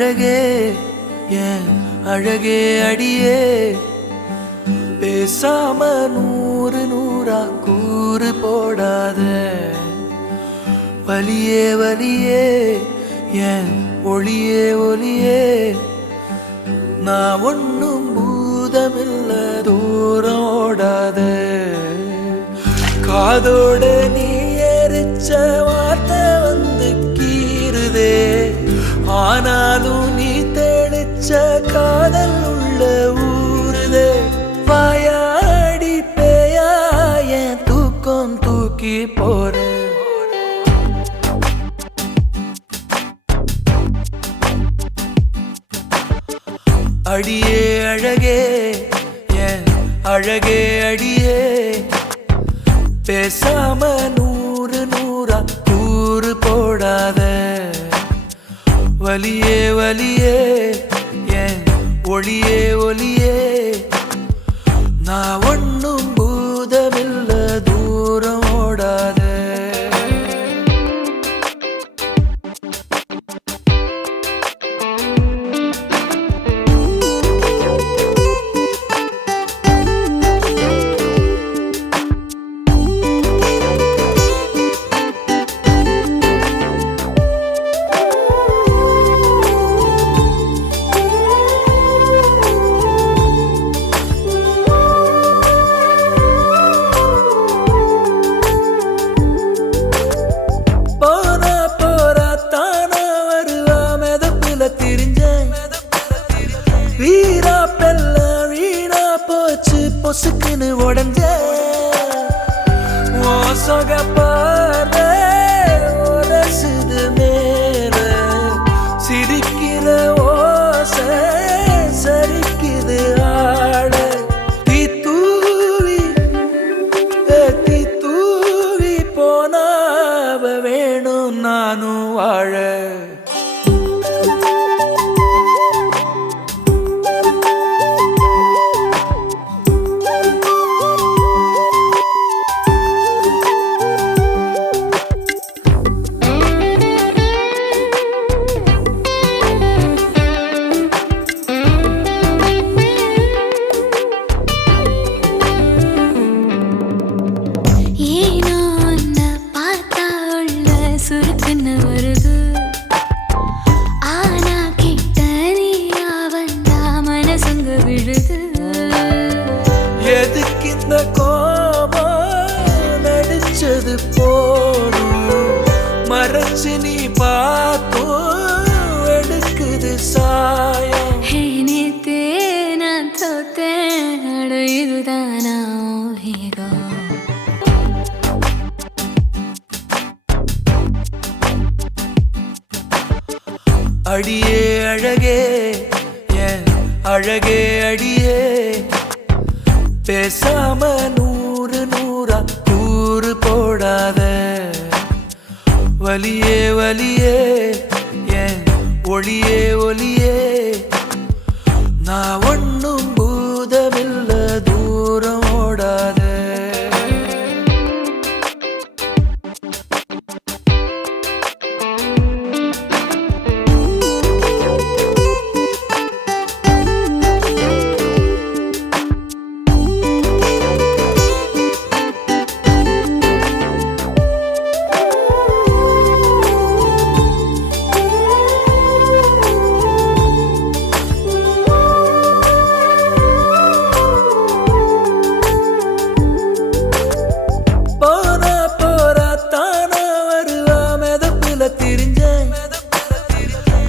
அழகே என் அழகே அடியே பேசாம நூறு நூறா கூறு போடாத வலியே வலியே என் ஒளியே ஒளியே நான் ஒன்னும் பூதமில்ல தூரம் ஓடாத காதோட நீ எரிச்ச வார்த்தை வந்து கீறுதே ஆனாலும் நீ தெளிச்ச காதல் உள்ள ஊறுதே வாயாடி பேயா என் தூக்கம் தூக்கி போற அடியே அழகே என் அழகே அடியே பேசாம நூறு நூறா கூறு போடாத வலியே வலியே என் ஒளியே ஒளியே நான் ஒன்னும் பூதமில்ல தூரம் ஓடாத வீரா பெல்ல வீணா போச்சு பொசுக்குன்னு உடஞ்ச ஓ சொகப்பார உரசுது மேல சிரிக்கிற ஓச சரிக்குது ஆட தீ தூவி போனாவ வேணும் நானும் வாழ எதுக்கு இந்த கோபம் நடிச்சது போதும் மறைச்சு நீ பார்த்தும் எடுக்குது சாயம் நேத்தே நான் தோத்தேன் இதுதானா அடியே அழகே என் அழகே அடியே பேசாம நூறு நூறா கூறு போடாத வலியே வலியே என் ஒளியே ஒளியே நான் ஒன்னும் பூதமில்ல தூரம் ஓடாத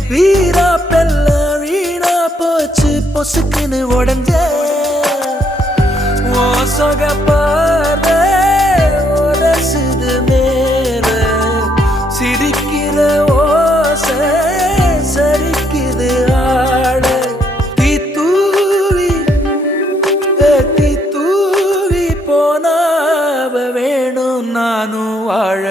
வீரா பெல்ல வீணா போச்சு பொசுக்குன்னு உடஞ்ச ஓ சொகப்பார உரசுது மேல சிரிக்கிற ஓச சரிக்குது ஆட தீ தூவி போனாவ வேணும் நானும் வாழ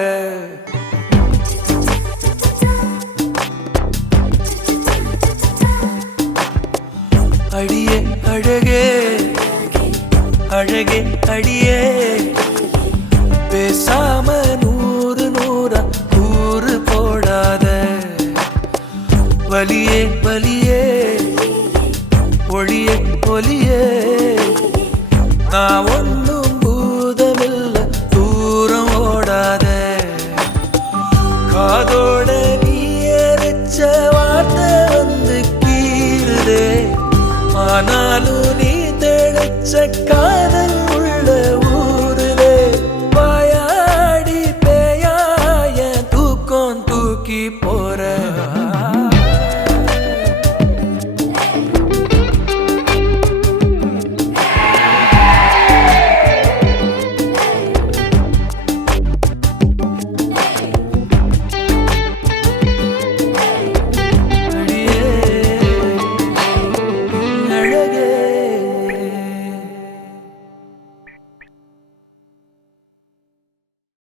அடியே அழகே அழகே அடியே